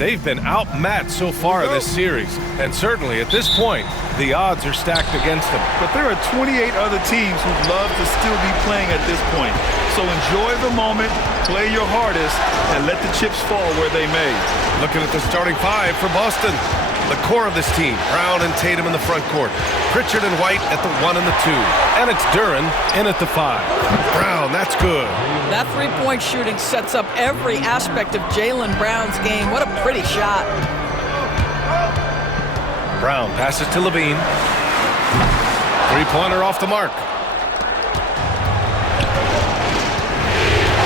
They've been outmatched so far in this series, and certainly at this point, the odds are stacked against them. But there are 28 other teams who'd love to still be playing at this point. So enjoy the moment, play your hardest, and let the chips fall where they may. Looking at the starting five for Boston. The core of this team, Brown and Tatum in the front court. Pritchard and White at the 1 and the 2. And it's Duren in at the 5. Brown, that's good. That three-point shooting sets up every aspect of Jaylen Brown's game. What a pretty shot. Brown passes to Levine. Three-pointer off the mark.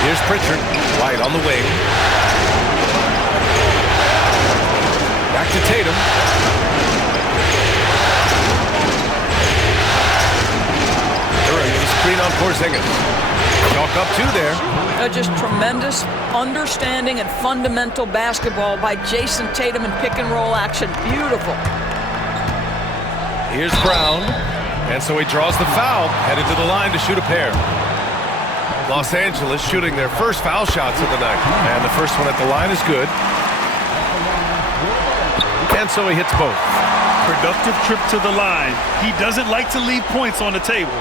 Here's Pritchard. White on the wing. Back to Tatum. Duren with a screen on Porzingis. Chalk up 2 there. Just tremendous understanding and fundamental basketball by Jason Tatum in pick-and-roll action. Beautiful. Here's Brown. And so he draws the foul, headed to the line to shoot a pair. Los Angeles shooting their first foul shots of the night. And the first one at the line is good. And so he hits both. Productive trip to the line. He doesn't like to leave points on the table.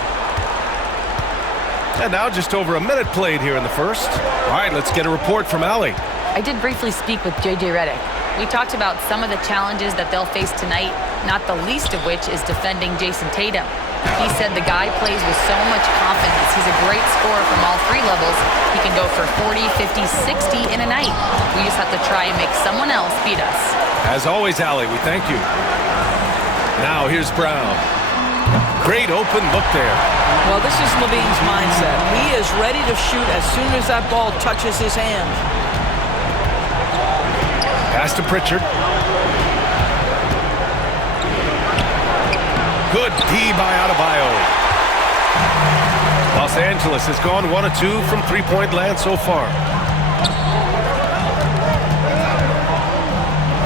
And now just over a minute played here in the first. All right, let's get a report from Allie. I did briefly speak with J.J. Redick. We talked about some of the challenges that they'll face tonight, not the least of which is defending Jason Tatum. He said the guy plays with so much confidence. He's a great scorer from all 3 levels. He can go for 40, 50, 60 in a night. We just have to try and make someone else beat us. As always, Allie, we thank you. Now here's Brown. Great open look there. Well, this is Levine's mindset. He is ready to shoot as soon as that ball touches his hand. Pass to Pritchard. Good D by Adebayo. Los Angeles has gone 1 of 2 from three-point land so far.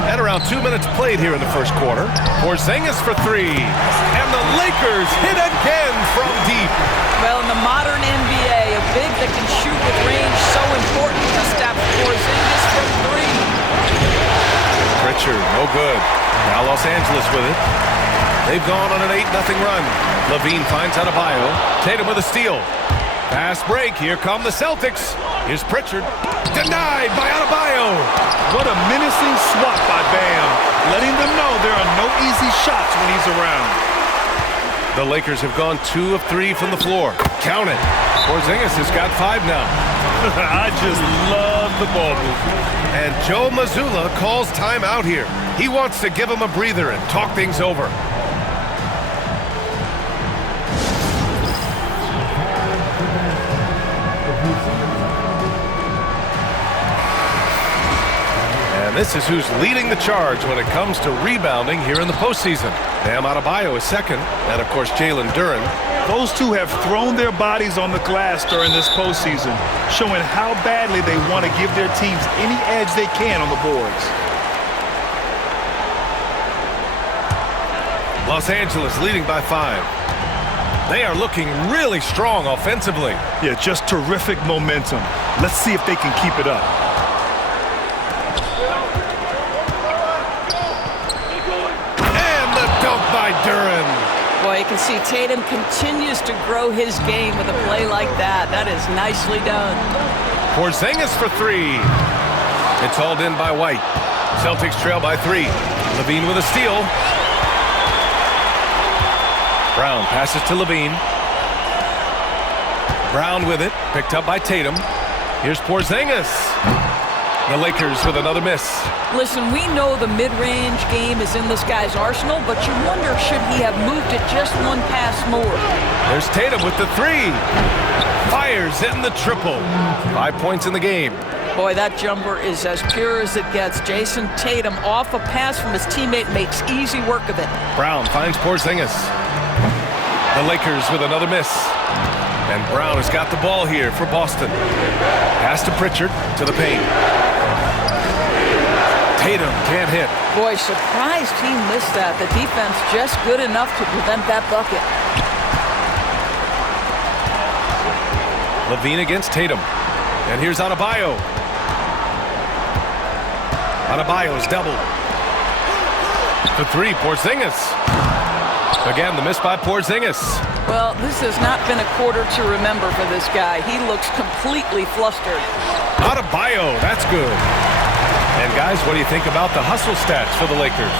And around 2 minutes played here in the first quarter. Porzingis for 3. And the Lakers hit again from deep. Well, in the modern NBA, a big that can shoot with range so important to stop Porzingis from 3. Pritchard, no good. Now Los Angeles with it. They've gone on an 8-0 run. Levine finds Adebayo. Tatum with a steal. Fast break. Here come the Celtics. Here's Pritchard. Denied by Adebayo. What a menacing swat by Bam, letting them know there are no easy shots when he's around. The Lakers have gone 2 of 3 from the floor. Count it. Porzingis has got 5 now. I just love the ball movement. And Joe Mazzulla calls timeout here. He wants to give him a breather and talk things over. And this is who's leading the charge when it comes to rebounding here in the postseason. Bam Adebayo is second, and of course Jalen Duren. Those two have thrown their bodies on the glass during this postseason, showing how badly they want to give their teams any edge they can on the boards. Los Angeles leading by 5. They are looking really strong offensively. Yeah, just terrific momentum. Let's see if they can keep it up. And the dunk by Duren. Boy, you can see Tatum continues to grow his game with a play like that. That is nicely done. Porzingis for 3. It's hauled in by White. Celtics trail by 3. Levine with a steal. Brown passes to Levine. Brown with it, picked up by Tatum. Here's Porzingis. The Lakers with another miss. Listen, we know the mid-range game is in this guy's arsenal, but you wonder, should he have moved it just one pass more? There's Tatum with the 3. Fires in the triple. 5 points in the game. Boy, that jumper is as pure as it gets. Jason Tatum off a pass from his teammate makes easy work of it. Brown finds Porzingis. The Lakers with another miss. And Brown has got the ball here for Boston. Pass to Pritchard to the paint. Tatum can't hit. Boy, surprised he missed that. The defense just good enough to prevent that bucket. Levine against Tatum. And here's Adebayo. Adebayo's double. For three, Porzingis. Again, the miss by Porzingis. Well, this has not been a quarter to remember for this guy. He looks completely flustered. Adebayo, that's good. And guys, what do you think about the hustle stats for the Lakers?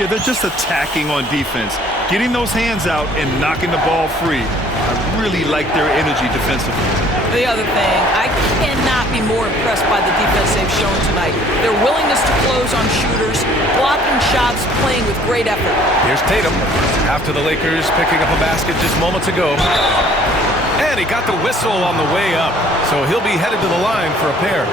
Yeah, they're just attacking on defense, getting those hands out and knocking the ball free. I really like their energy defensively. The other thing, I cannot be more impressed by the defense they've shown tonight. Their willingness to close on shooters, blocking shots, playing with great effort. Here's Tatum after the Lakers picking up a basket just moments ago. And he got the whistle on the way up, so he'll be headed to the line for a pair.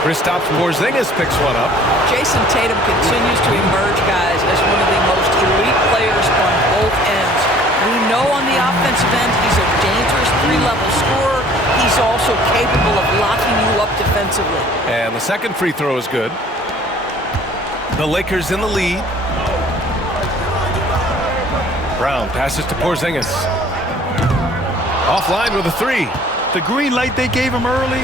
Kristaps Porzingis picks one up. Jason Tatum continues to emerge, guys, as one of the most elite players on both ends. We know on the offensive end he's a dangerous three-level scorer. He's also capable of locking you up defensively. And the second free throw is good. The Lakers in the lead. Brown passes to Porzingis. Offline with a three. The green light they gave him early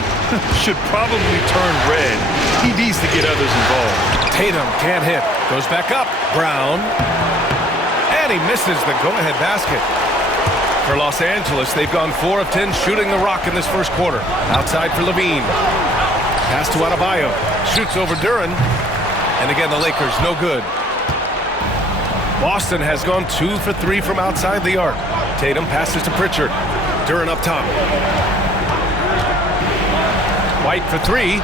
should probably turn red. He needs to get others involved. Tatum can't hit. Goes back up. Brown. And he misses the go-ahead basket. For Los Angeles, they've gone 4 of 10 shooting the rock in this first quarter. Outside for Levine. Pass to Adebayo. Shoots over Duren. And again, the Lakers, no good. Boston has gone 2 for 3 from outside the arc. Tatum passes to Pritchard. Duren up top. White for three.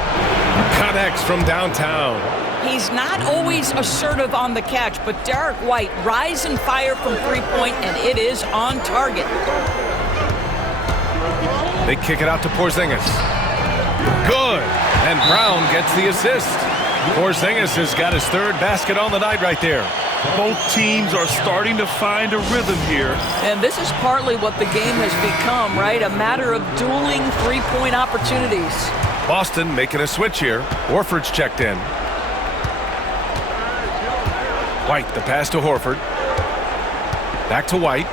Connects from downtown. He's not always assertive on the catch, but Derek White rise and fire from three-point, and it is on target. They kick it out to Porzingis. Good. And Brown gets the assist. Porzingis has got his third basket on the night right there. Both teams are starting to find a rhythm here. And this is partly what the game has become, right? A matter of dueling three-point opportunities. Boston making a switch here. Horford's checked in. White, the pass to Horford. Back to White.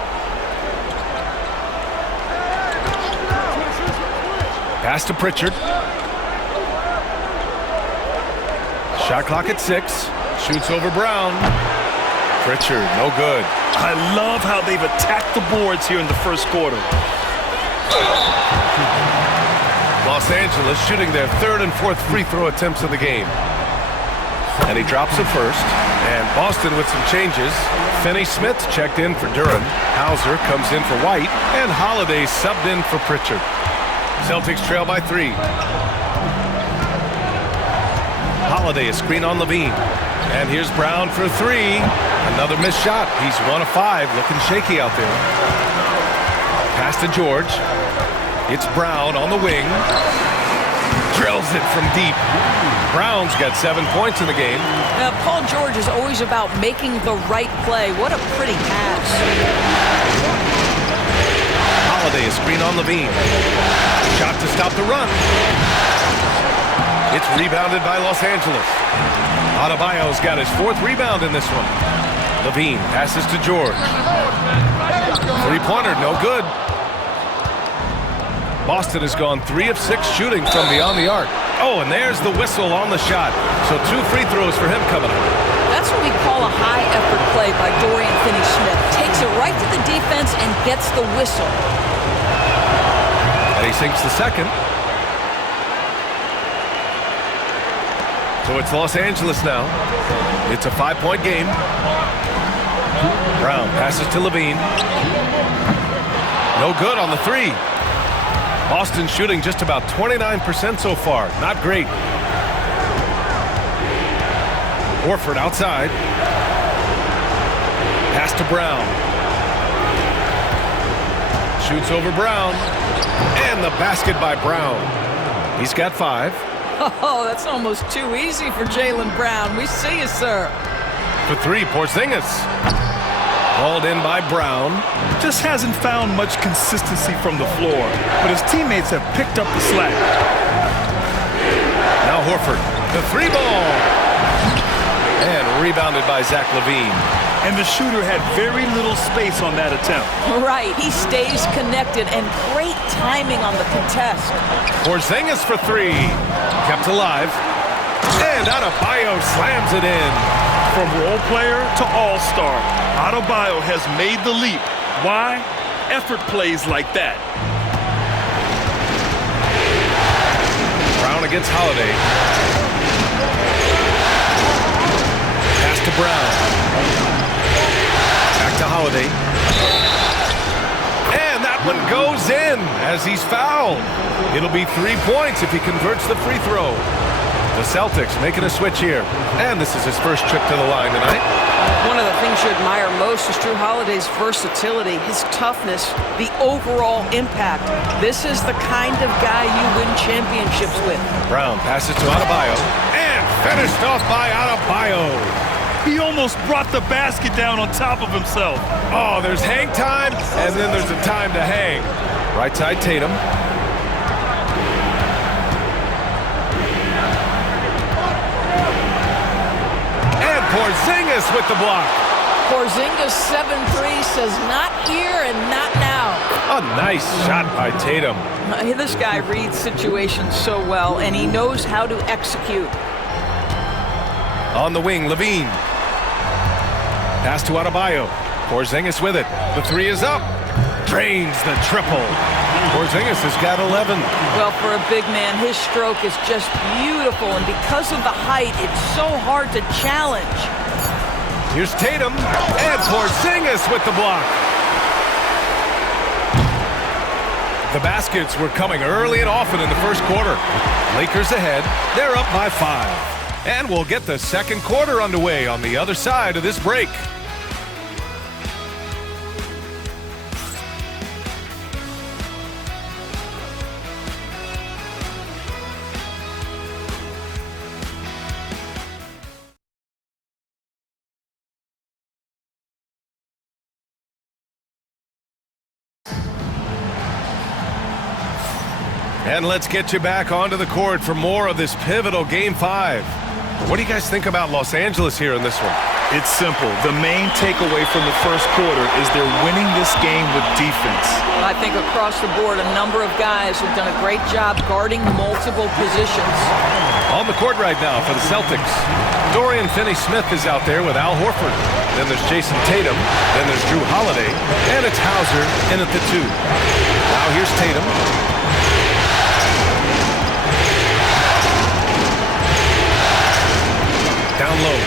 Pass to Pritchard. Shot clock at 6. Shoots over Brown. Pritchard, no good. I love how they've attacked the boards here in the first quarter. Los Angeles shooting their third and fourth free throw attempts of the game. And he drops it first. And Boston with some changes. Finney-Smith checked in for Duren. Hauser comes in for White. And Holiday subbed in for Pritchard. Celtics trail by 3. Holiday, a screen on Levine. And here's Brown for 3. Another missed shot. He's 1 of 5, looking shaky out there. Pass to George. It's Brown on the wing. Drills it from deep. Brown's got 7 points in the game. Now, Paul George is always about making the right play. What a pretty pass. Holiday, a screen on Levine. Shot to stop the run. It's rebounded by Los Angeles. Adebayo's got his 4th rebound in this one. Levine passes to George. Three-pointer, no good. Boston has gone 3 of 6 shooting from beyond the arc. Oh, and there's the whistle on the shot. So 2 free throws for him coming up. That's what we call a high-effort play by Dorian Finney-Smith. Takes it right to the defense and gets the whistle. And he sinks the second. So it's Los Angeles now. It's a 5-point game. Brown passes to Levine. No good on the 3. Boston shooting just about 29% so far. Not great. Horford outside. Pass to Brown. Shoots over Brown. And the basket by Brown. He's got 5. Oh, that's almost too easy for Jaylen Brown. We see you, sir. For 3, Porzingis. Hauled in by Brown. Just hasn't found much consistency from the floor, but his teammates have picked up the slack. Now Horford, the 3 ball. And rebounded by Zach LaVine. And the shooter had very little space on that attempt. Right, he stays connected, and great timing on the contest. Porzingis for 3. Kept alive. And Adebayo slams it in. From role player to all-star, Adebayo has made the leap. Why? Effort plays like that. Brown against Holiday. Pass to Brown. Back to Holiday. And that one goes in as he's fouled. It'll be 3 points if he converts the free throw. The Celtics making a switch here. And this is his first trip to the line tonight. One of the things you admire most is Drew Holiday's versatility, his toughness, the overall impact. This is the kind of guy you win championships with. Brown passes to Adebayo. And finished off by Adebayo. He almost brought the basket down on top of himself. Oh, there's hang time, and then there's a time to hang. Right side, Tatum. And Porzingis with the block. Porzingis 7-3 says not here and not now. A nice shot by Tatum. This guy reads situations so well, and he knows how to execute. On the wing, Levine. Pass to Adebayo. Porzingis with it. The three is up. Drains the triple. Porzingis has got 11. Well, for a big man, his stroke is just beautiful, and because of the height, it's so hard to challenge. Here's Tatum, and Porzingis with the block. The baskets were coming early and often in the first quarter. Lakers ahead. They're up by 5. And we'll get the second quarter underway on the other side of this break. And let's get you back onto the court for more of this pivotal Game 5. What do you guys think about Los Angeles here in this one? It's simple. The main takeaway from the first quarter is they're winning this game with defense. I think across the board, a number of guys have done a great job guarding multiple positions. On the court right now for the Celtics, Dorian Finney-Smith is out there with Al Horford. Then there's Jason Tatum. Then there's Drew Holiday. And it's Hauser in at the 2. Now here's Tatum. Down low.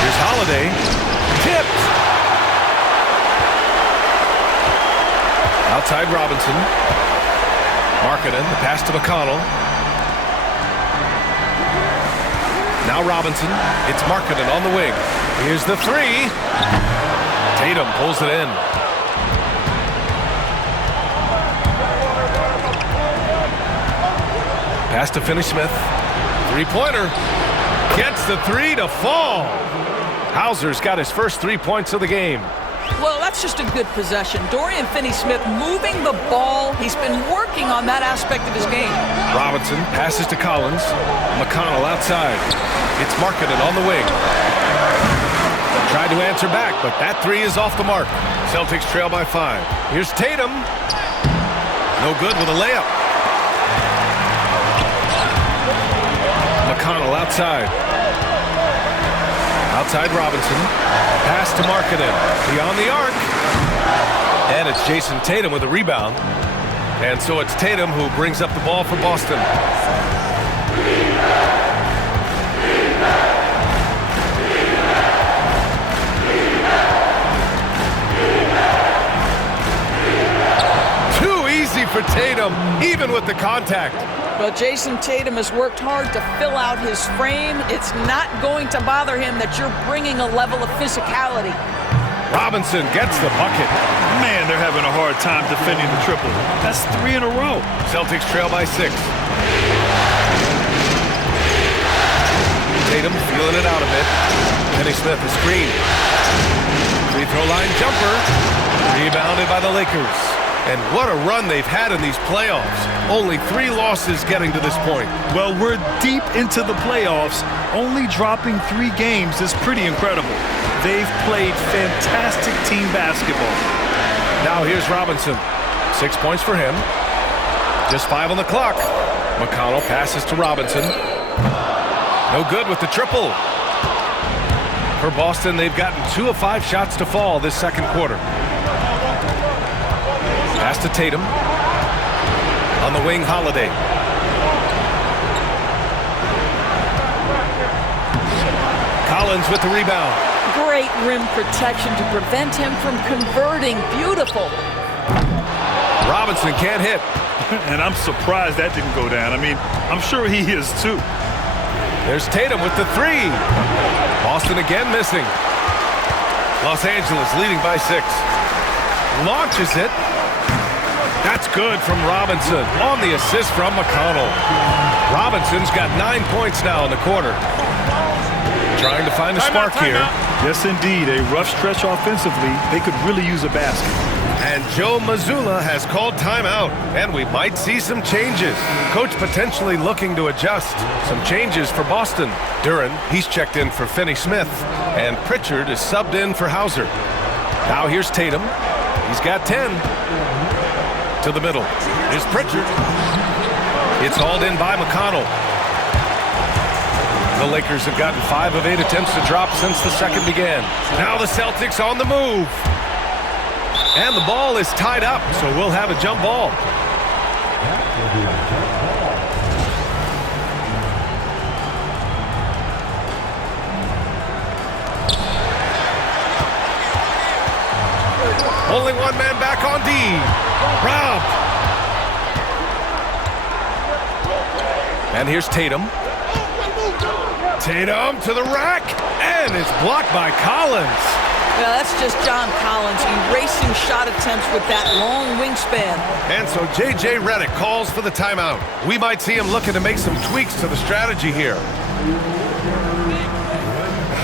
Here's Holiday. Tipped. Outside Robinson. Markkanen, the pass to McConnell. Now Robinson. It's Markkanen on the wing. Here's the 3. Tatum pulls it in. Pass to Finney-Smith. Three-pointer. Gets the 3 to fall. Hauser's got his first 3 points of the game. Well, that's just a good possession. Dorian Finney-Smith moving the ball. He's been working on that aspect of his game. Robinson passes to Collins. McConnell outside. It's Markkanen on the wing. Tried to answer back, but that 3 is off the mark. Celtics trail by 5. Here's Tatum. No good with a layup. McConnell outside. Outside Robinson. Pass to Markkanen. Beyond the arc. And it's Jason Tatum with a rebound. And so it's Tatum who brings up the ball for Boston. Too easy for Tatum, even with the contact. Well, Jason Tatum has worked hard to fill out his frame. It's not going to bother him that you're bringing a level of physicality. Robinson gets the bucket. Man, they're having a hard time defending the triple. That's 3 in a row. Celtics trail by 6. Tatum feeling it out a bit. Finney-Smith, the screen. Free throw line jumper. Rebounded by the Lakers. And what a run they've had in these playoffs. Only 3 losses getting to this point. Well, we're deep into the playoffs. Only dropping 3 games is pretty incredible. They've played fantastic team basketball. Now here's Robinson. 6 points for him. Just 5 on the clock. McConnell passes to Robinson. No good with the triple. For Boston, they've gotten 2 of 5 shots to fall this second quarter. Pass to Tatum. On the wing, Holiday. Collins with the rebound. Great rim protection to prevent him from converting. Beautiful. Robinson can't hit. And I'm surprised that didn't go down. I mean, I'm sure he is too. There's Tatum with the 3. Boston again missing. Los Angeles leading by 6. Launches it. That's good from Robinson on the assist from McConnell. Robinson's got 9 points now in the quarter. Trying to find a spark here. Yes, indeed. A rough stretch offensively. They could really use a basket. And Joe Mazzulla has called timeout, and we might see some changes. Coach potentially looking to adjust. Some changes for Boston. Duren, he's checked in for Finney Smith, and Pritchard is subbed in for Hauser. Now here's Tatum. He's got 10. To the middle. Here's Pritchard. It's hauled in by McConnell. The Lakers have gotten 5 of 8 attempts to drop since the second began. Now the Celtics on the move. And the ball is tied up, so we'll have a jump ball. Only one man back on D. Rob. And here's Tatum. Tatum to the rack, and it's blocked by Collins. Yeah, that's just John Collins erasing shot attempts with that long wingspan. And so J.J. Redick calls for the timeout. We might see him looking to make some tweaks to the strategy here.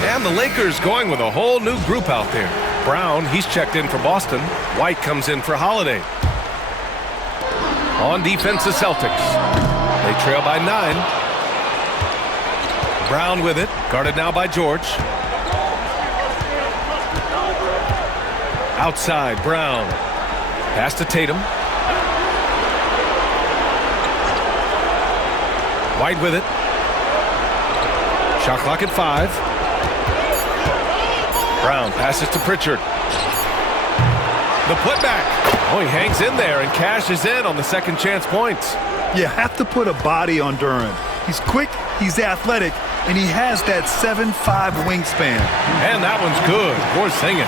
And the Lakers going with a whole new group out there. Brown, he's checked in for Boston. White comes in for Holiday. On defense, the Celtics. They trail by 9. Brown with it, guarded now by George. Outside, Brown. Pass to Tatum. White with it. Shot clock at 5. Brown passes to Pritchard. The putback. Oh, he hangs in there and cashes in on the second chance points. You have to put a body on Duren. He's quick, he's athletic, and he has that 7'5" wingspan. And that one's good. Porzingis.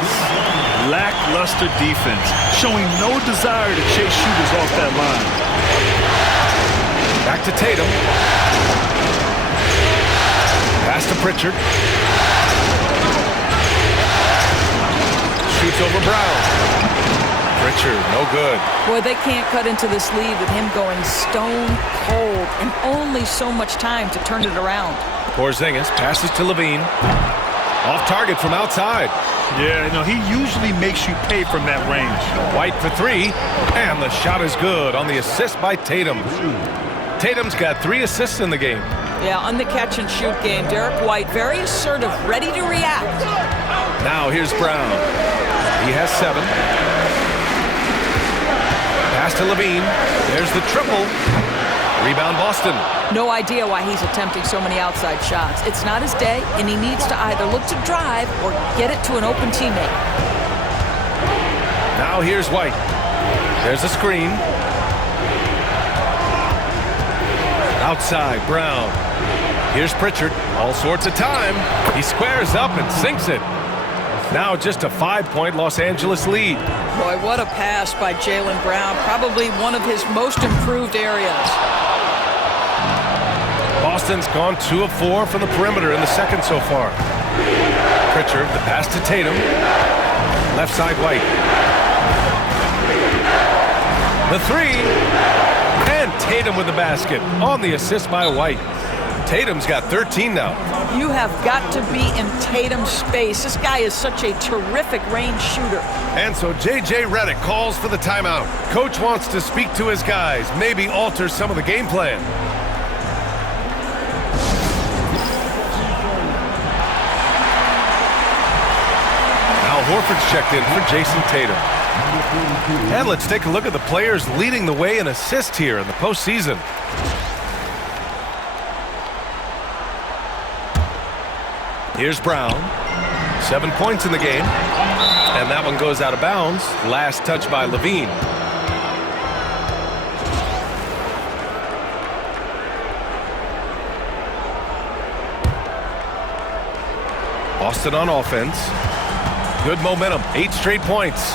Lackluster defense, showing no desire to chase shooters off that line. Back to Tatum. Pass to Pritchard. Shoots over Brown. Pritchard, no good. Boy, they can't cut into this lead with him going stone cold and only so much time to turn it around. Porzingis passes to Levine. Off target from outside. Yeah, you know, he usually makes you pay from that range. White for 3, and the shot is good on the assist by Tatum. Tatum's got 3 assists in the game. Yeah, on the catch and shoot game, Derek White very assertive, ready to react. Now here's Brown. He has 7. Pass to Levine. There's the triple. Rebound Boston. No idea why he's attempting so many outside shots. It's not his day, and he needs to either look to drive or get it to an open teammate. Now here's White. There's a screen. Outside, Brown. Here's Pritchard. All sorts of time. He squares up and sinks it. Now just a 5-point Los Angeles lead. Boy, what a pass by Jaylen Brown. Probably one of his most improved areas. Boston's gone 2 of 4 from the perimeter in the second so far. Pritchard, the pass to Tatum. Left side, White. The 3. And Tatum with the basket on the assist by White. Tatum's got 13 now. You have got to be in Tatum's space. This guy is such a terrific range shooter. And so J.J. Redick calls for the timeout. Coach wants to speak to his guys, maybe alter some of the game plan. Now Horford's checked in for Jason Tatum. And let's take a look at the players leading the way in assists here in the postseason. Here's Brown. 7 points in the game. And that one goes out of bounds. Last touch by Levine. Boston on offense. Good momentum. 8 straight points.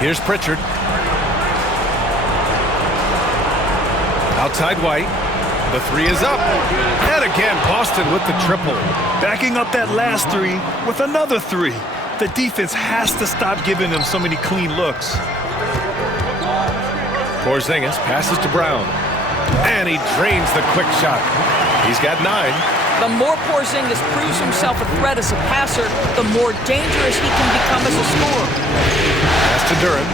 Here's Pritchard. Outside White. The 3 is up. And again, Boston with the triple. Backing up that last 3 with another 3. The defense has to stop giving them so many clean looks. Porzingis passes to Brown. And he drains the quick shot. He's got 9. The more Porzingis proves himself a threat as a passer, the more dangerous he can become as a scorer. Pass to Duren.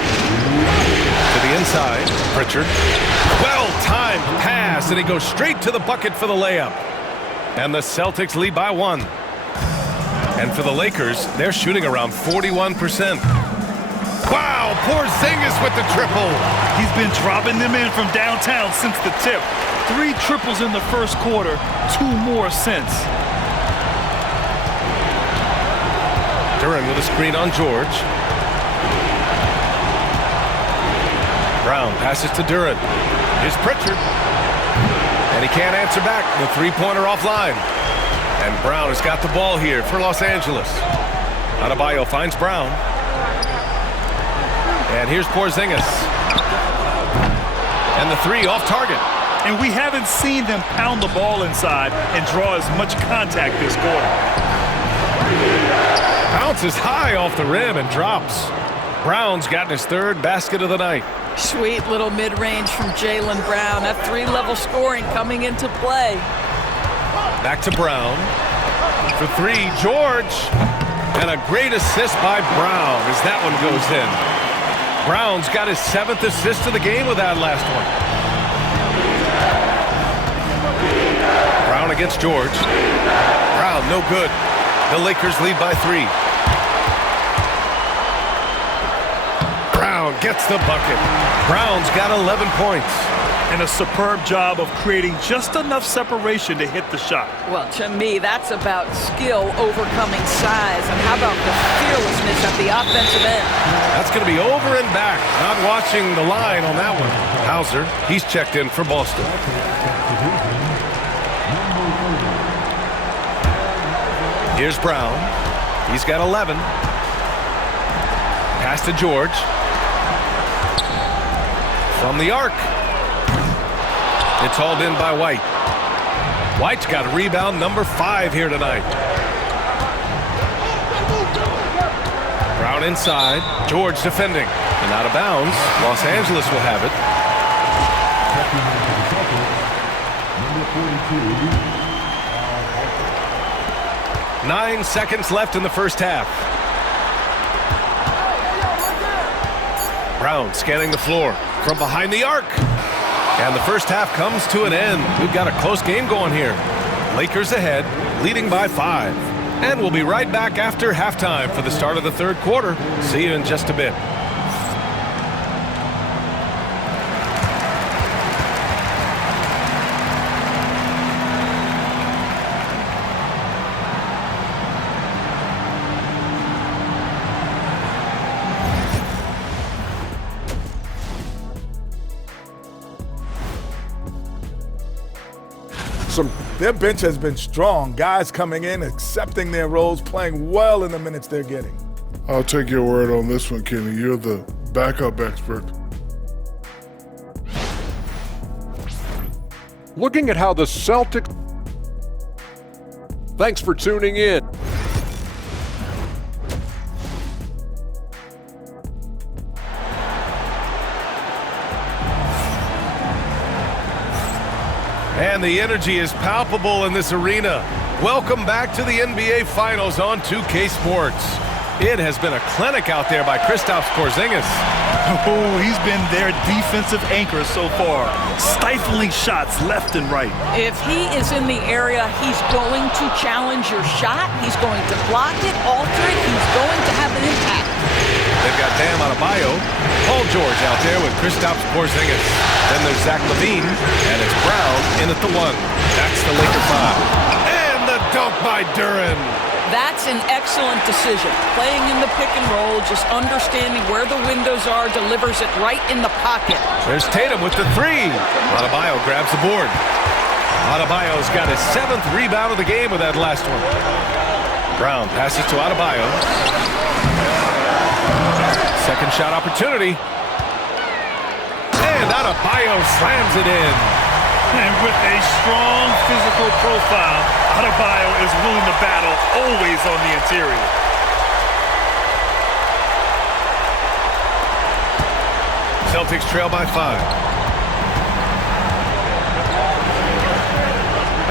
To the inside. Pritchard. Well-timed pass, and he goes straight to the bucket for the layup. And the Celtics lead by 1. And for the Lakers, they're shooting around 41%. Wow, Porzingis with the triple. He's been dropping them in from downtown since the tip. 3 triples in the first quarter, 2 more since. Duren with a screen on George. Brown passes to Duren. Here's Pritchard. And he can't answer back. The 3-pointer offline. And Brown has got the ball here for Los Angeles. Adebayo finds Brown. And here's Porzingis. And the 3 off target. And we haven't seen them pound the ball inside and draw as much contact this quarter. Bounces high off the rim and drops. Brown's gotten his 3rd basket of the night. Sweet little mid-range from Jaylen Brown. That 3-level scoring coming into play. Back to Brown. For 3, George. And a great assist by Brown as that one goes in. Brown's got his 7th assist of the game with that last one. Brown against George. Brown, no good. The Lakers lead by 3. Brown gets the bucket. Brown's got 11 points. And a superb job of creating just enough separation to hit the shot. Well, to me, that's about skill overcoming size. And how about the fearlessness at the offensive end? That's going to be over and back. Not watching the line on that one. Hauser, he's checked in for Boston. Here's Brown. He's got 11. Pass to George. From the arc. It's hauled in by White. White's got rebound number 5 here tonight. Brown inside. George defending. And out of bounds. Los Angeles will have it. Number 42. 9 seconds left in the first half. Brown scanning the floor from behind the arc. And the first half comes to an end. We've got a close game going here. Lakers ahead, leading by 5. And we'll be right back after halftime for the start of the 3rd quarter. See you in just a bit. Their bench has been strong. Guys coming in, accepting their roles, playing well in the minutes they're getting. I'll take your word on this one, Kenny. You're the backup expert. Looking at how the Celtics... Thanks for tuning in. And the energy is palpable in this arena. Welcome back to the NBA Finals on 2K Sports. It has been a clinic out there by Kristaps Porzingis. Oh, he's been their defensive anchor so far, stifling shots left and right. If he is in the area, he's going to challenge your shot. He's going to block it, alter it. He's going to have an impact. They've got Bam Adebayo. Paul George out there with Kristaps Porzingis. Then there's Zach LaVine, and it's Brown in at the 1. That's the Laker 5. And the dunk by Duren. That's an excellent decision. Playing in the pick and roll, just understanding where the windows are, delivers it right in the pocket. There's Tatum with the 3. Adebayo grabs the board. Adebayo's got his 7th rebound of the game with that last one. Brown passes to Adebayo. Second shot opportunity. And Adebayo slams it in. And with a strong physical profile, Adebayo is willing to battle, always on the interior. Celtics trail by 5.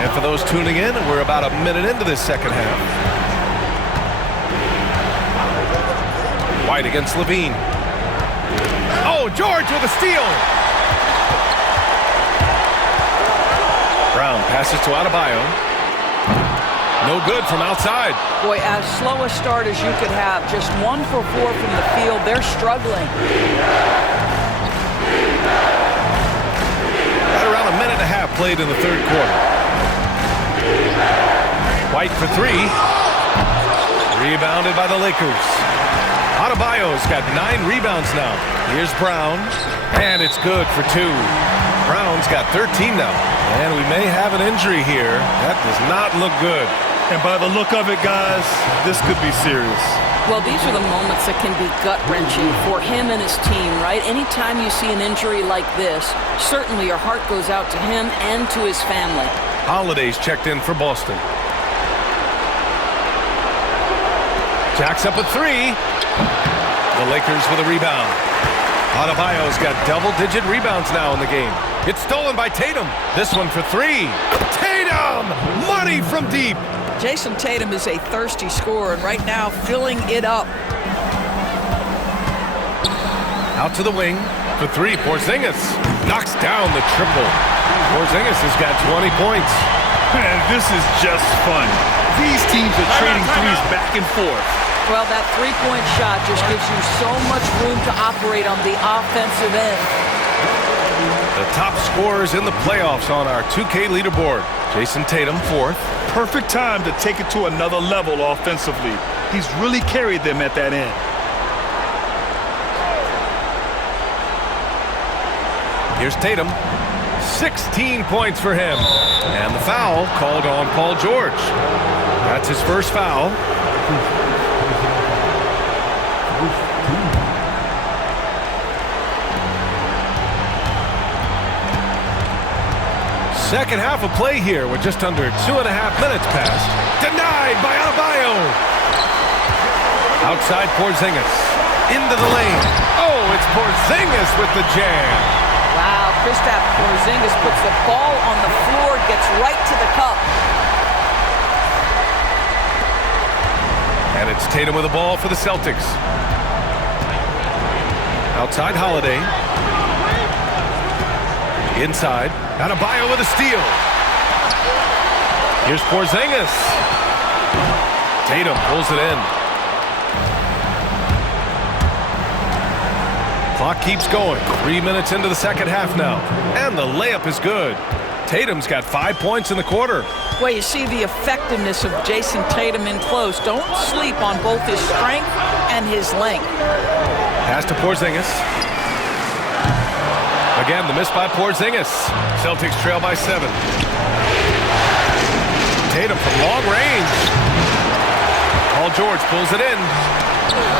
And for those tuning in, we're about a minute into this second half. White against LaVine. Oh, George with a steal. Brown passes to Adebayo. No good from outside. Boy, as slow a start as you could have. Just 1 for 4 from the field. They're struggling. Right around a minute and a half played in the third quarter. White for 3. Rebounded by the Lakers. Adebayo's got 9 rebounds now. Here's Brown, and it's good for 2. Brown's got 13 now, and we may have an injury here. That does not look good. And by the look of it, guys, this could be serious. Well, these are the moments that can be gut-wrenching for him and his team, right? Anytime you see an injury like this, certainly your heart goes out to him and to his family. Holiday's checked in for Boston. Jacks up a 3. The Lakers with a rebound. Adebayo's got double-digit rebounds now in the game. It's stolen by Tatum. This one for 3. Tatum! Money from deep. Jason Tatum is a thirsty scorer, and right now filling it up. Out to the wing for 3. Porzingis knocks down the triple. Porzingis has got 20 points. Man, this is just fun. These teams are trading threes back and forth. Well, that three-point shot just gives you so much room to operate on the offensive end. The top scorers in the playoffs on our 2K leaderboard. Jason Tatum, 4th. Perfect time to take it to another level offensively. He's really carried them at that end. Here's Tatum. 16 points for him. And the foul called on Paul George. That's his first foul. Second half of play here with just under 2.5 minutes passed. Denied by Adebayo. Outside Porzingis. Into the lane. Oh, it's Porzingis with the jam. Wow, Kristaps Porzingis puts the ball on the floor, gets right to the cup. And it's Tatum with the ball for the Celtics. Outside Holiday. Inside. Adebayo with a steal. Here's Porzingis. Tatum pulls it in. Clock keeps going. 3 minutes into the second half now. And the layup is good. Tatum's got 5 points in the quarter. Well, you see the effectiveness of Jason Tatum in close. Don't sleep on both his strength and his length. Pass to Porzingis. Again, the miss by Porzingis. Celtics trail by 7. Tatum from long range. Paul George pulls it in.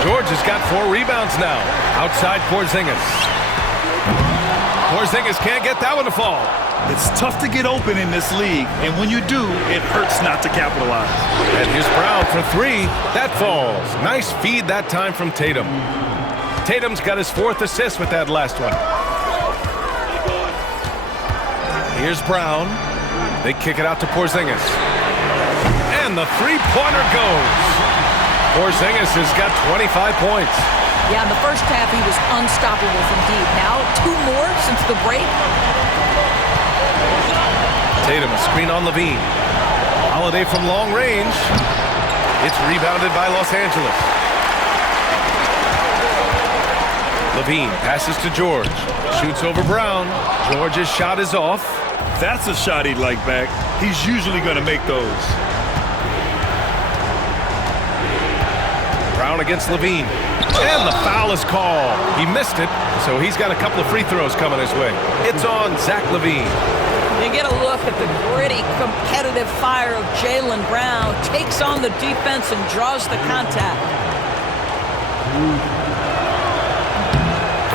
George has got 4 rebounds now. Outside Porzingis. Porzingis can't get that one to fall. It's tough to get open in this league, and when you do, it hurts not to capitalize. And here's Brown for 3. That falls. Nice feed that time from Tatum. Tatum's got his 4th assist with that last one. Here's Brown. They kick it out to Porzingis. And the three-pointer goes. Porzingis has got 25 points. Yeah, in the first half, he was unstoppable from deep. Now, 2 more since the break. Tatum, a screen on LaVine. Holiday from long range. It's rebounded by Los Angeles. Levine passes to George. Shoots over Brown. George's shot is off. That's a shot he'd like back. He's usually going to make those. Brown against Levine. And the foul is called. He missed it, so he's got a couple of free throws coming his way. It's on Zach Levine. You get a look at the gritty, competitive fire of Jaylen Brown. Takes on the defense and draws the contact.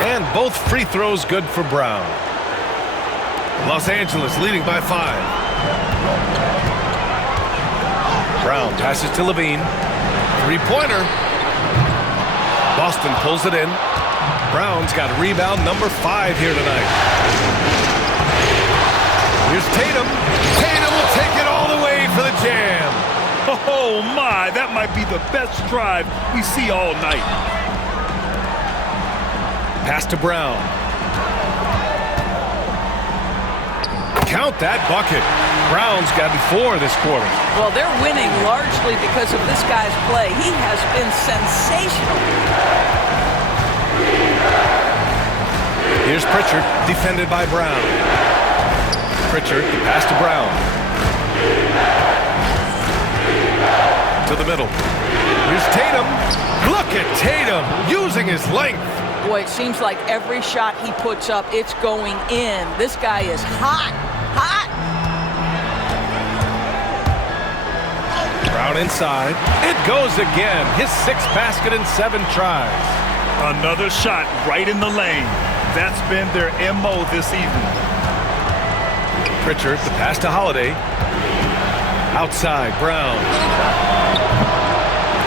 And both free throws good for Brown. Los Angeles leading by 5. Brown passes to Levine. Three-pointer. Boston pulls it in. Brown's got rebound number 5 here tonight. Here's Tatum. Tatum will take it all the way for the jam. Oh, my. That might be the best drive we see all night. Pass to Brown. Count that bucket. Brown's gotten 4 this quarter. Well, they're winning largely because of this guy's play. He has been sensational. Here's Pritchard, defended by Brown. Pritchard, the pass to Brown. To the middle. Here's Tatum. Look at Tatum using his length. Boy, it seems like every shot he puts up, it's going in. This guy is hot. Hot! Brown inside. It goes again. His 6th basket in 7 tries. Another shot right in the lane. That's been their MO this evening. Pritchard, the pass to Holiday. Outside, Brown.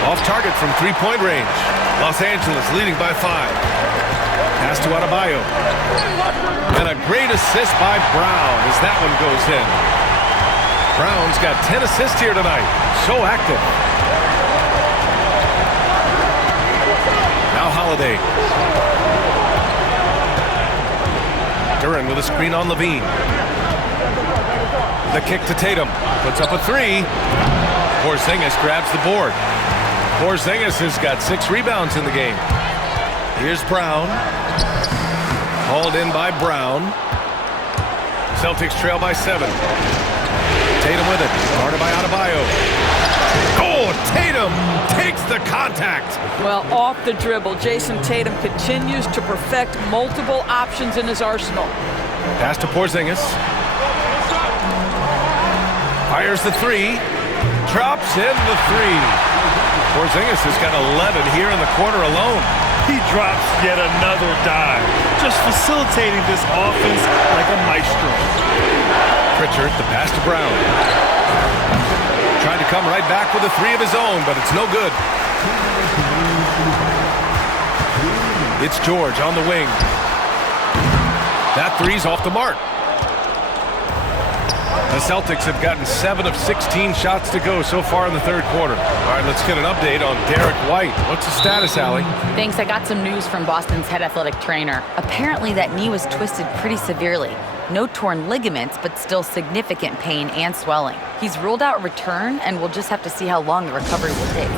Off target from 3-point range. Los Angeles leading by 5. Pass to Adebayo. And a great assist by Brown as that one goes in. Brown's got 10 assists here tonight. So active. Now Holiday. Duran with a screen on Levine. The kick to Tatum. Puts up a 3. Porzingis grabs the board. Porzingis has got 6 rebounds in the game. Here's Brown. Hauled in by Brown. Celtics trail by 7. Tatum with it. Guarded by Adebayo. Oh, Tatum takes the contact. Well, off the dribble, Jason Tatum continues to perfect multiple options in his arsenal. Pass to Porzingis. Fires the 3. Drops in the 3. Porzingis has got 11 here in the quarter alone. He drops yet another dive, just facilitating this offense like a maestro. Pritchard, the pass to Brown. Trying to come right back with a 3 of his own, but it's no good. It's George on the wing. That 3's off the mark. The Celtics have gotten 7 of 16 shots to go so far in the 3rd quarter. All right, let's get an update on Derek White. What's the status, Allie? Thanks. I got some news from Boston's head athletic trainer. Apparently that knee was twisted pretty severely. No torn ligaments, but still significant pain and swelling. He's ruled out return, and we'll just have to see how long the recovery will take.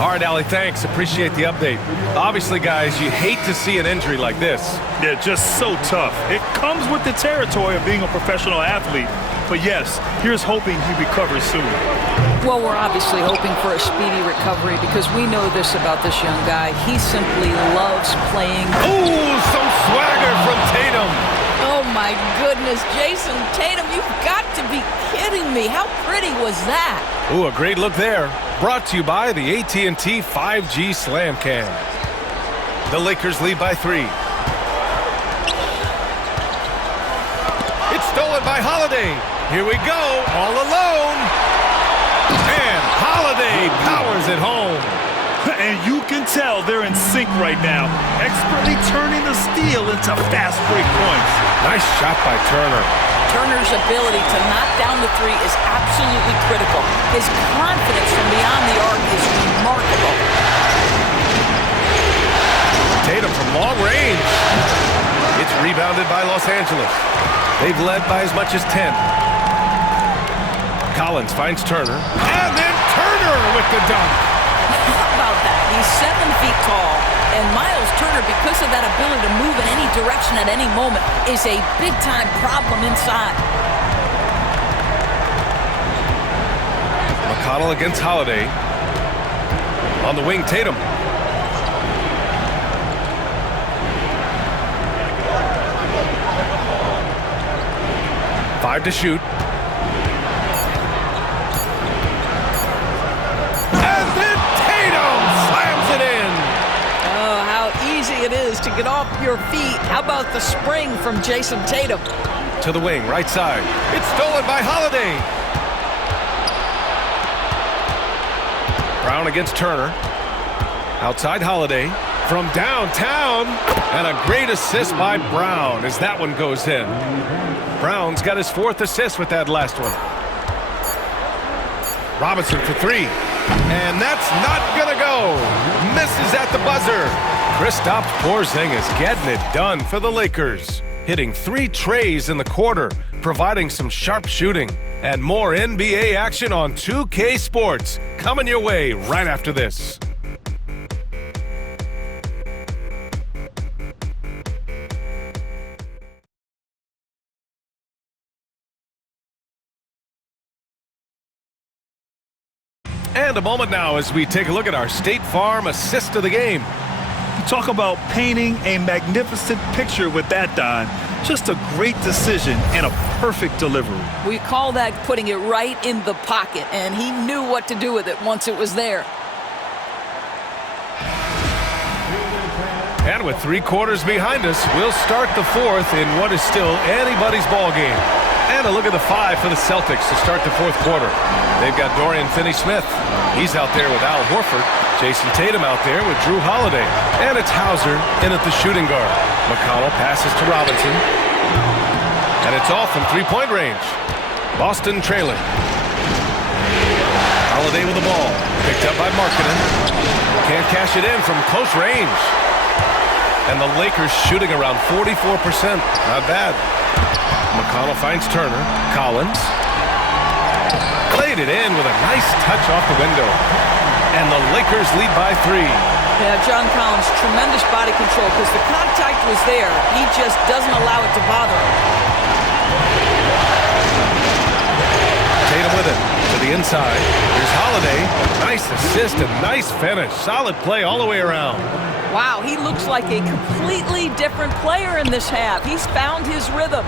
All right, Allie, thanks. Appreciate the update. Obviously, guys, you hate to see an injury like this. Yeah, just so tough. It comes with the territory of being a professional athlete. But yes, here's hoping he recovers soon. Well, we're obviously hoping for a speedy recovery because we know this about this young guy. He simply loves playing. Ooh, some swagger from Tatum. Oh, my goodness. Jason Tatum, you've got to be kidding me. How pretty was that? Ooh, a great look there. Brought to you by the AT&T 5G Slam Cam. The Lakers lead by 3. It's stolen by Holiday. Here we go, all alone. And Holiday powers it home. And you can tell they're in sync right now, expertly turning the steal into fast break points. Nice shot by Turner. Turner's ability to knock down the 3 is absolutely critical. His confidence from beyond the arc is remarkable. Tatum from long range. It's rebounded by Los Angeles. They've led by as much as 10. Collins finds Turner. And then Turner with the dunk. How about that? He's 7 feet tall, and Miles Turner, because of that ability to move in any direction at any moment, is a big-time problem inside. McConnell against Holiday. On the wing, Tatum. Five to shoot. And then Tatum slams it in. Oh, how easy it is to get off your feet. How about the spring from Jason Tatum? To the wing, right side. It's stolen by Holiday. Brown against Turner. Outside Holiday. From downtown. And a great assist by Brown as that one goes in. Brown's got his 4th assist with that last one. Robinson for 3. And that's not gonna go. Misses at the buzzer. Kristaps Porzingis getting it done for the Lakers. Hitting 3 trays in the quarter, providing some sharp shooting. And more NBA action on 2K Sports. Coming your way right after this. And a moment now as we take a look at our State Farm assist of the game. You talk about painting a magnificent picture with that, Don. Just a great decision and a perfect delivery. We call that putting it right in the pocket, and he knew what to do with it once it was there. And with 3 quarters behind us, we'll start the 4th in what is still anybody's ball game. And a look at the 5 for the Celtics to start the 4th quarter. They've got Dorian Finney-Smith. He's out there with Al Horford. Jason Tatum out there with Drew Holiday. And it's Hauser in at the shooting guard. McConnell passes to Robinson. And it's off from 3-point range. Boston trailing. Holiday with the ball. Picked up by Markkanen. Can't cash it in from close range. And the Lakers shooting around 44%. Not bad. McConnell finds Turner. Collins. Played it in with a nice touch off the window. And the Lakers lead by 3. Yeah, John Collins, tremendous body control because the contact was there. He just doesn't allow it to bother him. Tatum with it to the inside. Here's Holiday. Nice assist and nice finish. Solid play all the way around. Wow, he looks like a completely different player in this half. He's found his rhythm.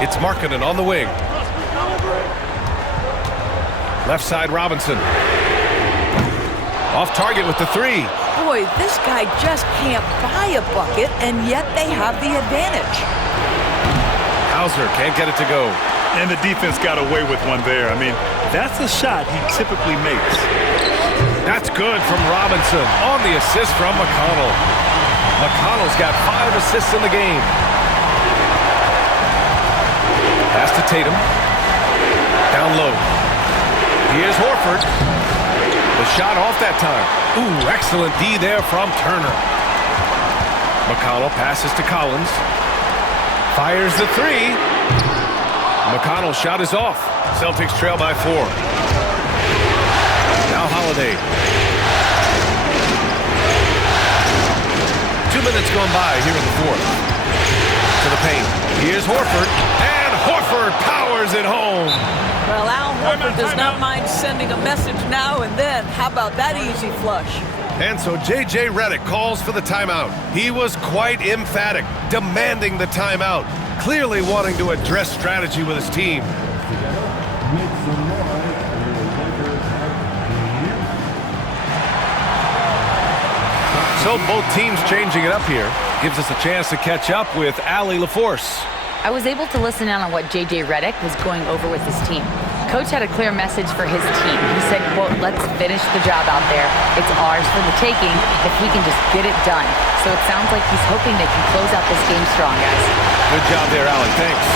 It's Markkanen on the wing. Left side, Robinson. Off target with the 3. Boy, this guy just can't buy a bucket, and yet they have the advantage. Hauser can't get it to go. And the defense got away with one there. I mean, that's a shot he typically makes. That's good from Robinson on the assist from McConnell. McConnell's got 5 assists in the game. Pass to Tatum. Down low. Here's Horford. The shot off that time. Ooh, excellent D there from Turner. McConnell passes to Collins. Fires the 3. McConnell's shot is off. Celtics trail by 4. Now Holiday. 2 minutes gone by here in the 4th. To the paint. Here's Horford. And Horford powers it home. Well, Al Horford does not mind sending a message now and then. How about that easy flush? And so J.J. Redick calls for the timeout. He was quite emphatic, demanding the timeout, clearly wanting to address strategy with his team. So both teams changing it up here. Gives us a chance to catch up with Allie LaForce. I was able to listen in on what J.J. Redick was going over with his team. Coach had a clear message for his team. He said, quote, let's finish the job out there. It's ours for the taking if we can just get it done. So it sounds like he's hoping they can close out this game strong, guys. Good job there, Allie. Thanks.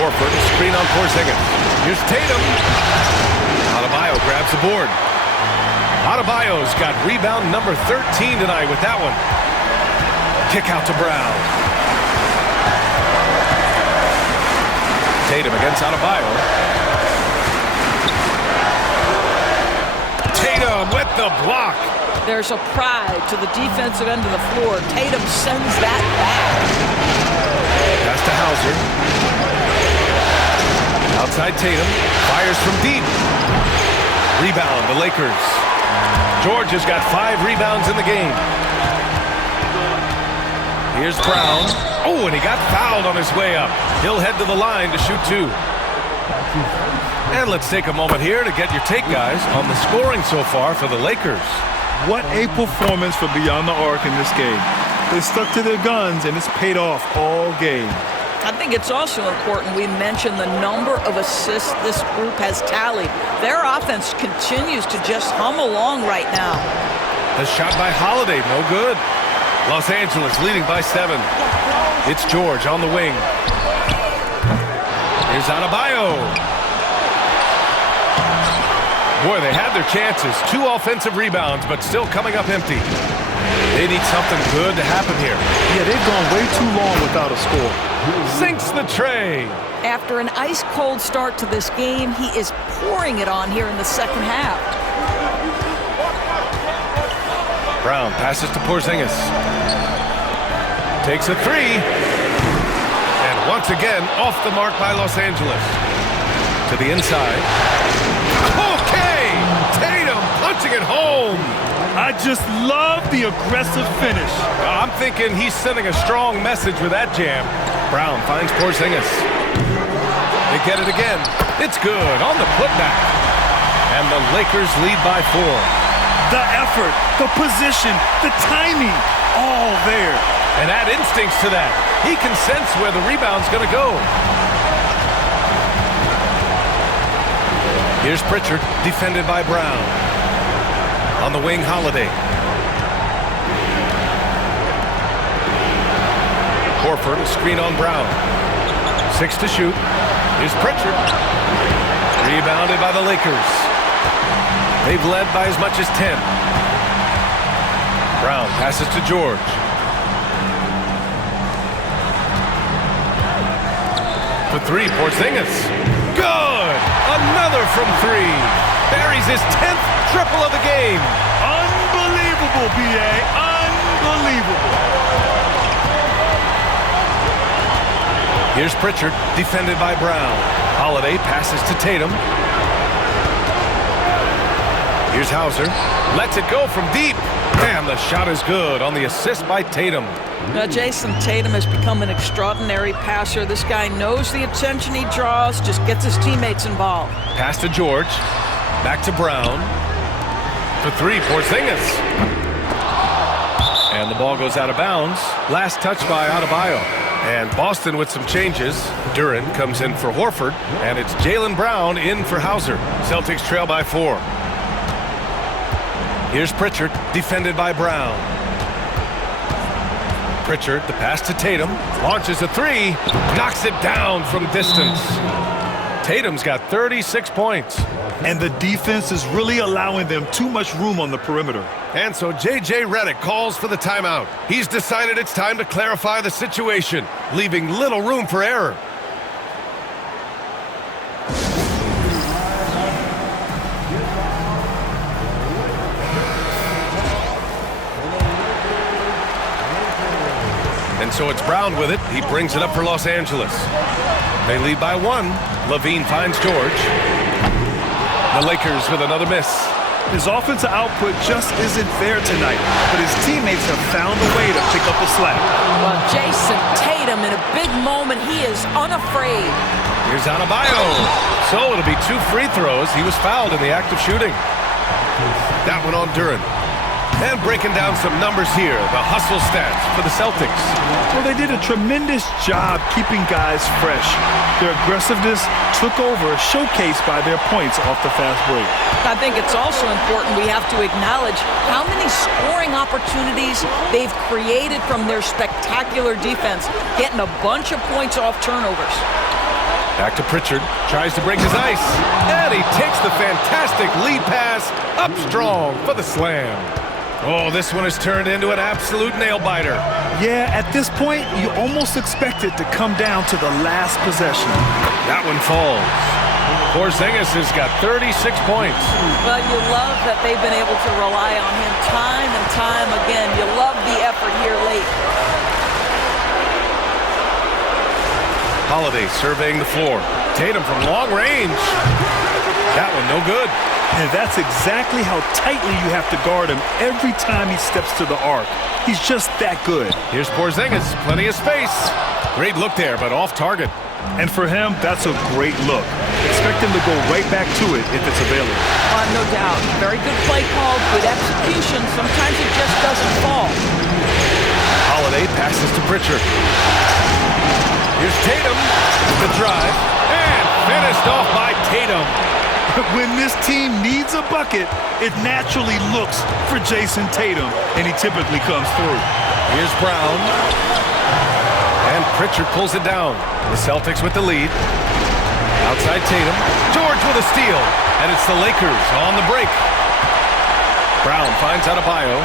Horford, screen on Porzingis. Here's Tatum. Adebayo grabs the board. Adebayo's got rebound number 13 tonight with that one. Kick out to Brown. Tatum against Adebayo. Tatum with the block. There's a pride to the defensive end of the floor. Tatum sends that back. Pass to Hauser. Outside Tatum. Fires from deep. Rebound, the Lakers. George has got 5 rebounds in the game. Here's Brown. Oh, and he got fouled on his way up. He'll head to the line to shoot 2. And let's take a moment here to get your take, guys, on the scoring so far for the Lakers. What a performance for Beyond the Arc in this game. They stuck to their guns, and it's paid off all game. I think it's also important we mention the number of assists this group has tallied. Their offense continues to just hum along right now. The shot by Holiday, no good. Los Angeles leading by 7. It's George on the wing. Here's Adebayo. Boy, they had their chances. 2 offensive rebounds, but still coming up empty. They need something good to happen here. Yeah, they've gone way too long without a score. Sinks the tray. After an ice-cold start to this game, he is pouring it on here in the second half. Brown passes to Porzingis. Takes a 3. And once again, off the mark by Los Angeles. To the inside. Okay! Tatum punching it home. I just love the aggressive finish. I'm thinking he's sending a strong message with that jam. Brown finds Porzingis. They get it again. It's good on the putback. And the Lakers lead by 4. The effort, the position, the timing, all there. And add instincts to that. He can sense where the rebound's going to go. Here's Pritchard, defended by Brown. On the wing, Holiday. Horford, a screen on Brown. 6 to shoot. Here's Pritchard. Rebounded by the Lakers. They've led by as much as 10. Brown passes to George. For 3, Porzingis. Good! Another from 3. Buries his 10th triple of the game. Unbelievable, B.A. Unbelievable. Here's Pritchard, defended by Brown. Holiday passes to Tatum. Here's Hauser. Lets it go from deep. And the shot is good on the assist by Tatum. Now, Jason Tatum has become an extraordinary passer. This guy knows the attention he draws, just gets his teammates involved. Pass to George. Back to Brown. For 3, Porzingis. And the ball goes out of bounds. Last touch by Adebayo. And Boston with some changes. Duren comes in for Horford. And it's Jaylen Brown in for Hauser. Celtics trail by 4. Here's Pritchard, defended by Brown. Pritchard, the pass to Tatum. Launches a 3. Knocks it down from distance. Tatum's got 36 points. And the defense is really allowing them too much room on the perimeter. And so J.J. Redick calls for the timeout. He's decided it's time to clarify the situation, leaving little room for error. And so it's Brown with it. He brings it up for Los Angeles. They lead by 1. Levine finds George. The Lakers with another miss. His offensive output just isn't there tonight, but his teammates have found a way to pick up the slack. Well, Jason Tatum, in a big moment, he is unafraid. Here's Adebayo. So it'll be 2 free throws. He was fouled in the act of shooting. That one on Duren. And breaking down some numbers here, the hustle stats for the Celtics. Well, they did a tremendous job keeping guys fresh. Their aggressiveness took over, showcased by their points off the fast break. I think it's also important we have to acknowledge how many scoring opportunities they've created from their spectacular defense, getting a bunch of points off turnovers. Back to Pritchard, tries to break his ice, and he takes the fantastic lead pass up strong for the slam. Oh, this one has turned into an absolute nail-biter. Yeah, at this point, you almost expect it to come down to the last possession. That one falls. Porzingis has got 36 points. Well, you love that they've been able to rely on him time and time again. You love the effort here late. Holiday surveying the floor. Tatum from long range. That one no good. And that's exactly how tightly you have to guard him every time he steps to the arc. He's just that good. Here's Porzingis, plenty of space. Great look there, but off target. And for him, that's a great look. Expect him to go right back to it if it's available. No doubt. Very good play call, good execution. Sometimes it just doesn't fall. Holiday passes to Pritchard. Here's Tatum, the drive, and finished off by Tatum. When this team needs a bucket, it naturally looks for Jason Tatum, and he typically comes through. Here's Brown. And Pritchard pulls it down. The Celtics with the lead. Outside Tatum. George with a steal. And it's the Lakers on the break. Brown finds Adebayo.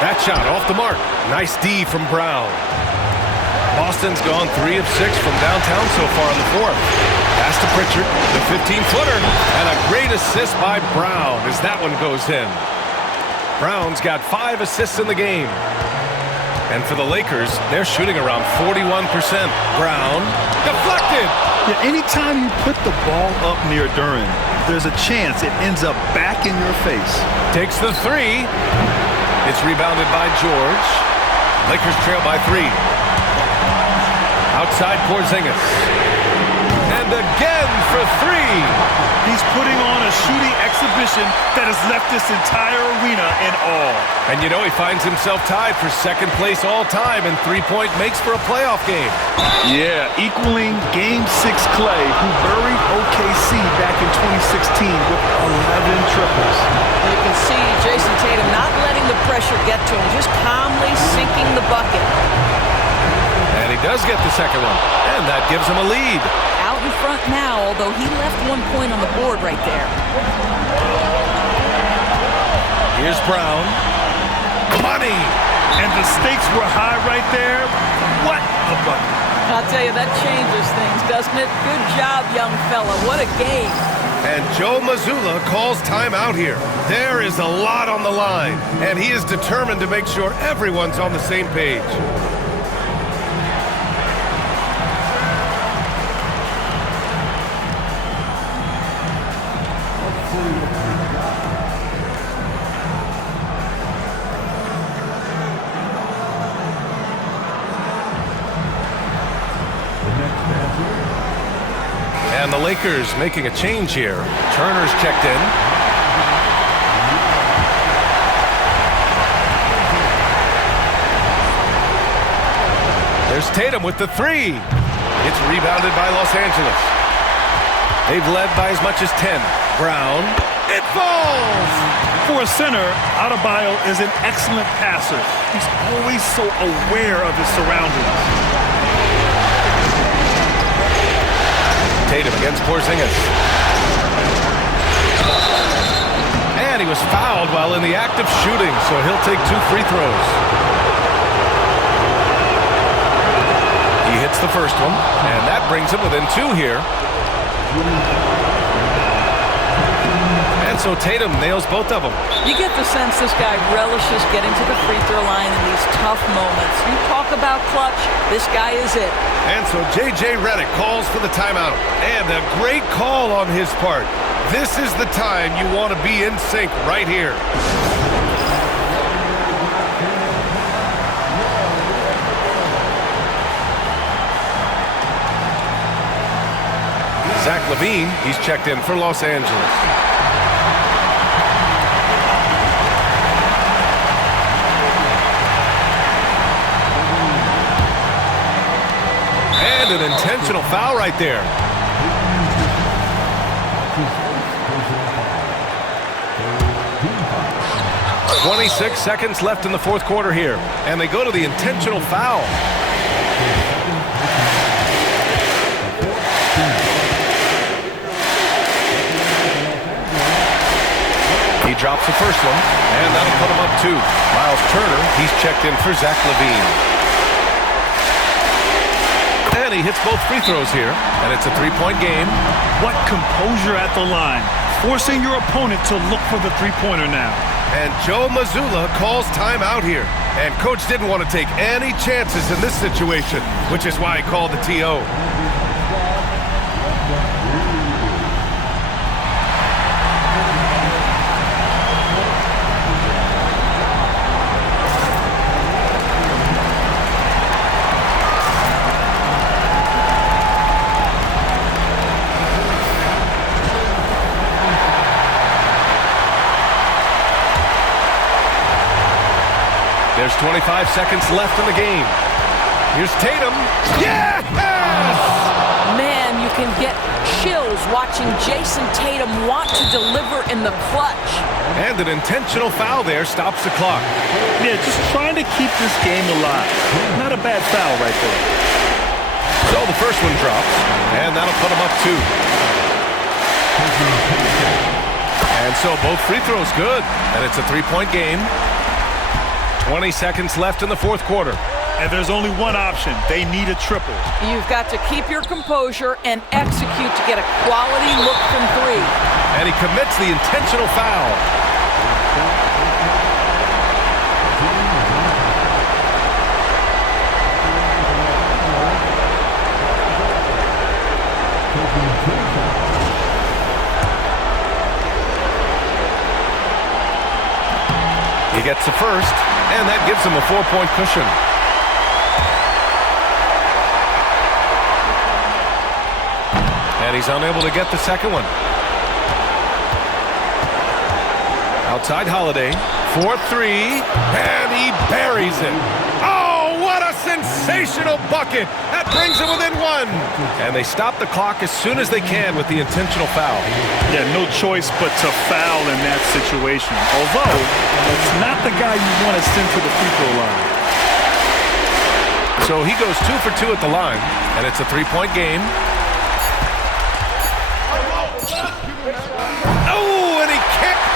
That shot off the mark. Nice D from Brown. Boston's gone 3 of 6 from downtown so far in the fourth. Pass to Pritchard, the 15-footer, and a great assist by Brown as that one goes in. Brown's got 5 assists in the game. And for the Lakers, they're shooting around 41%. Brown, deflected. Yeah, anytime you put the ball up near Duren, there's a chance it ends up back in your face. Takes the 3. It's rebounded by George. Lakers trail by 3. Outside Porzingis. And again for 3. He's putting on a shooting exhibition that has left this entire arena in awe. And you know he finds himself tied for second place all time in three-point makes for a playoff game. Yeah, equaling Game 6 Clay, who buried OKC back in 2016 with 11 triples. You can see Jason Tatum not letting the pressure get to him, just calmly sinking the bucket. And he does get the second one, and that gives him a lead. Out in front now, although he left 1 point on the board right there. Here's Brown. Money! And the stakes were high right there. What a bucket. I'll tell you, that changes things, doesn't it? Good job, young fella. What a game. And Joe Mazzulla calls timeout here. There is a lot on the line, and he is determined to make sure everyone's on the same page. And the Lakers making a change here. Turner's checked in. There's Tatum with the 3. It's rebounded by Los Angeles. They've led by as much as 10. Brown. It falls! For a center, Adebayo is an excellent passer. He's always so aware of his surroundings. Tatum against Porzingis. And he was fouled while in the act of shooting, so he'll take 2 free throws. He hits the first one, and that brings him within 2 here. And so Tatum nails both of them. You get the sense this guy relishes getting to the free throw line in these tough moments. You talk about clutch, this guy is it. And so J.J. Redick calls for the timeout. And a great call on his part. This is the time you want to be in sync right here. Zach LaVine, he's checked in for Los Angeles. And an intentional foul right there. "26 seconds left in the fourth quarter here, and they go to the intentional foul. He drops the first one, and that'll put him up 2. Miles Turner, he's checked in for Zach LaVine. And he hits both free throws here, and it's a three-point game. What composure at the line, forcing your opponent to look for the three-pointer now. And Joe Mazzulla calls timeout here. And coach didn't want to take any chances in this situation, which is why he called the TO. There's 25 seconds left in the game. Here's Tatum. Yes! Man, you can get chills watching Jason Tatum want to deliver in the clutch. And an intentional foul there stops the clock. Yeah, just trying to keep this game alive. Not a bad foul right there. So the first one drops, and that'll put him up 2. And so both free throws good, and it's a three-point game. 20 seconds left in the fourth quarter. And there's only one option. They need a triple. You've got to keep your composure and execute to get a quality look from 3. And he commits the intentional foul. He gets the first, and that gives him a 4-point cushion. And he's unable to get the second one. Outside Holiday, 4-3, and he buries it. Oh, what a sensational bucket! That brings him within 1. And they stop the clock as soon as they can with the intentional foul. Yeah, no choice but to foul in that situation. Although, it's not the guy you want to send to the free throw line. So he goes 2 for 2 at the line, and it's a three-point game. Oh, and he kicked,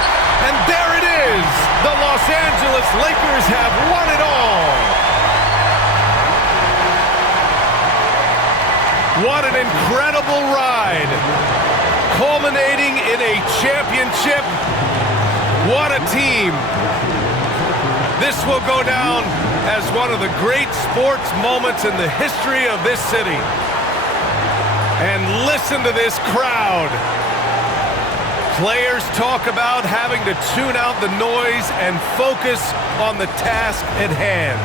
and there it is. The Los Angeles Lakers have won it all. What an incredible ride, culminating in a championship. What a team. This will go down as one of the great sports moments in the history of this city. And listen to this crowd. Players talk about having to tune out the noise and focus on the task at hand.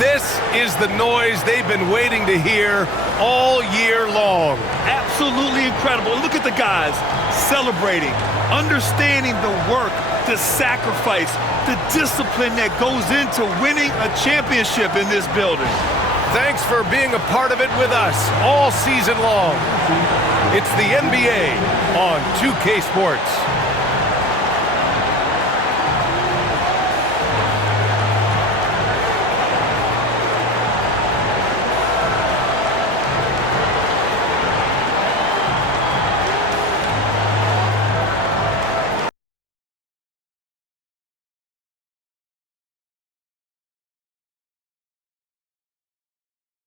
This is the noise they've been waiting to hear all year long. Absolutely incredible. Look at the guys celebrating, understanding the work, the sacrifice, the discipline that goes into winning a championship in this building. Thanks for being a part of it with us all season long. It's the NBA on 2K Sports.